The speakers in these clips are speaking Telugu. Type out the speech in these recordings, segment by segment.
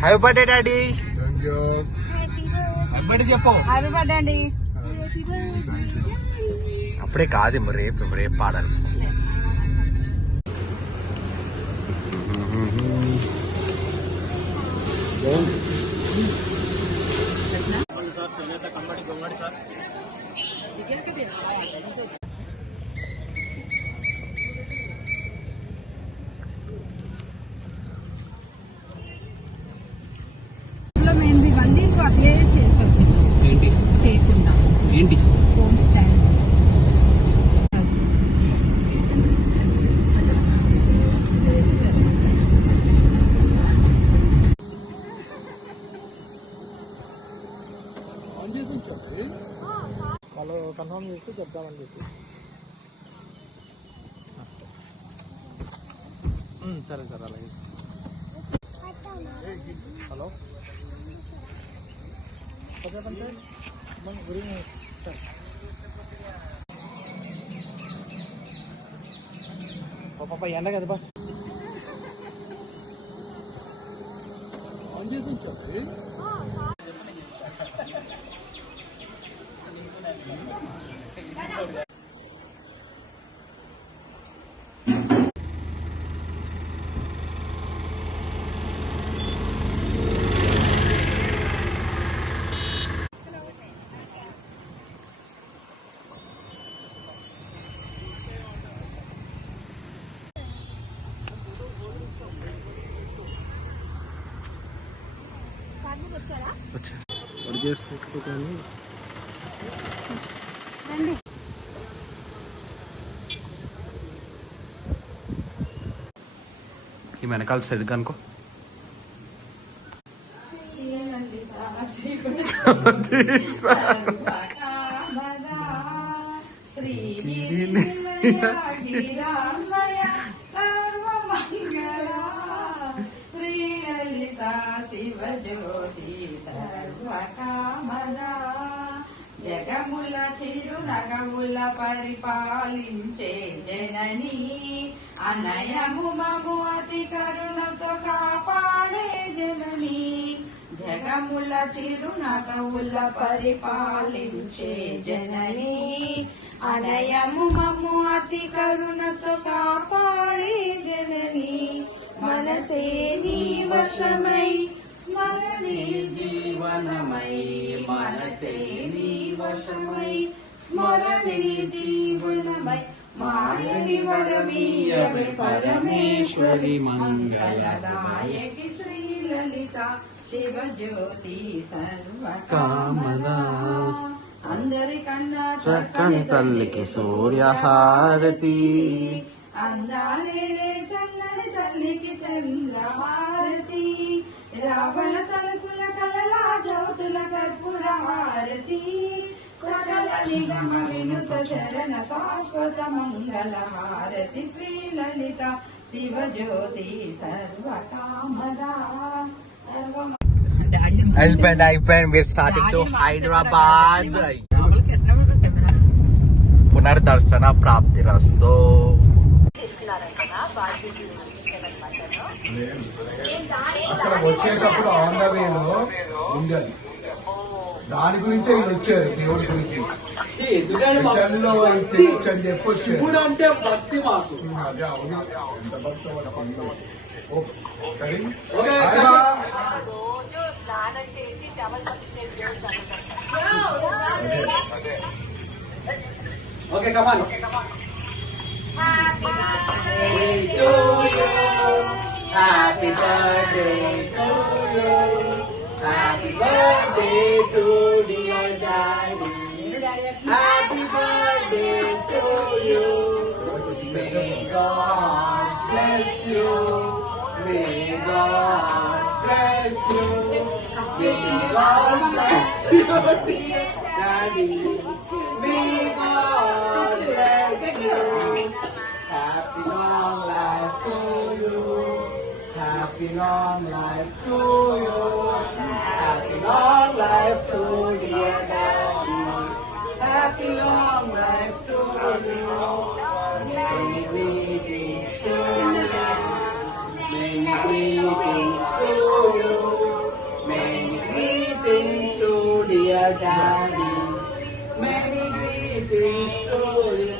Happy birthday daddy. చెప్పు హ్యాపీ బర్త్డే అండి. అప్పుడే కాదు రేపు పాడాలి. మళ్ళీ అదే చేసాం. ఏంటి చేయకుండా ఏంటి ఫోన్ స్టాండ్ వాళ్ళు కన్ఫర్మ్ చేస్తే చెప్తామని చెప్పి. సరే సార్ అలాగే. హలో చెప్పండి సార్. Good evening sir. పాప ఎండ కదా బా ఆన్ చేసి ఉంచాలి. ఈ వెనకాల సరిగ్గా అనుకో. శివజ్యోతి సర్వకామదా జగముల చిరునగముల పరిపాలించే జనని అనయము మము అతి కరుణతో కాపాడే జనని జగముల చిరునగముల పరిపాలించే జనని అనయము మము అతి కరుణతో కాపాడే జనని మనసే నీ వశమై స్మరణే జీవనమై మనసే నీ వశమై స్మరణే జీవనమై మాయని వరమీయవే పరమేశ్వరి మంగళదాయకి శ్రీలలిత శివజ్యోతి సర్వకామదా అందరికన్నా చక్కని తల్లికి సూర్యహారతి. అందాలే చల్లని తల్లికి చంద్రహారతి రావణ తలుపుల కలలా జ్యోతుల కర్పూర హారతి సకల నిగమ వినుత చరణ శాశ్వత మంగళ హారతి శ్రీలలిత శివజ్యోతి సర్వకామదా. అయిపోయింది. మీరు స్టార్టింగ్ టు హైదరాబాద్. పునర్దర్శన ప్రాప్తి రస్తు. అక్కడ వచ్చేటప్పుడు ఆన్ ద వేలో ఉండదు. దాని గురించే వీళ్ళు వచ్చారు దేవుడి గురించి. చల్లో అయితే అని చెప్పి వచ్చారు. అంటే భక్తి మాకు అదే అవును. ఎంత భక్తి సరే. Okay come on. Happy birthday to you. Happy birthday to dear daddy. Happy birthday to you. May God bless you. May God bless you. May God bless you, dear daddy. May God bless you. Happy long life to you. Happy long life to you. Happy long life to dear daddy. Happy long life to you. Many greetings to you. Many greetings to you. dear daddy. Many greetings to you.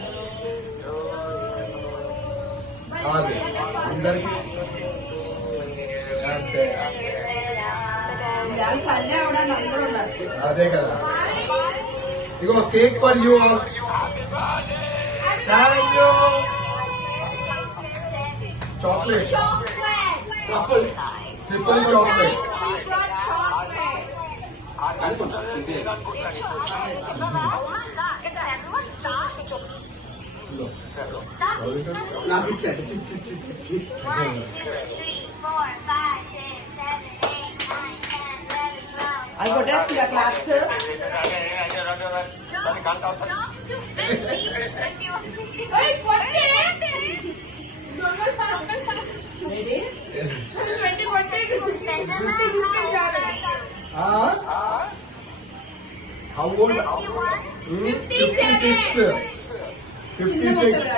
కాదు అందరికి అంతే ఇవాళ సండే అవడానికి అందరూ ఉన్నారు. అదే కదా ఇగో cake for you all thank you chocolate triple chocolate నాకు ఇచ్చాడు చిచ్చి చిచ్చి చిచ్చి. అది కొట్టేస్తుంది క్లాప్స్. How old 56 56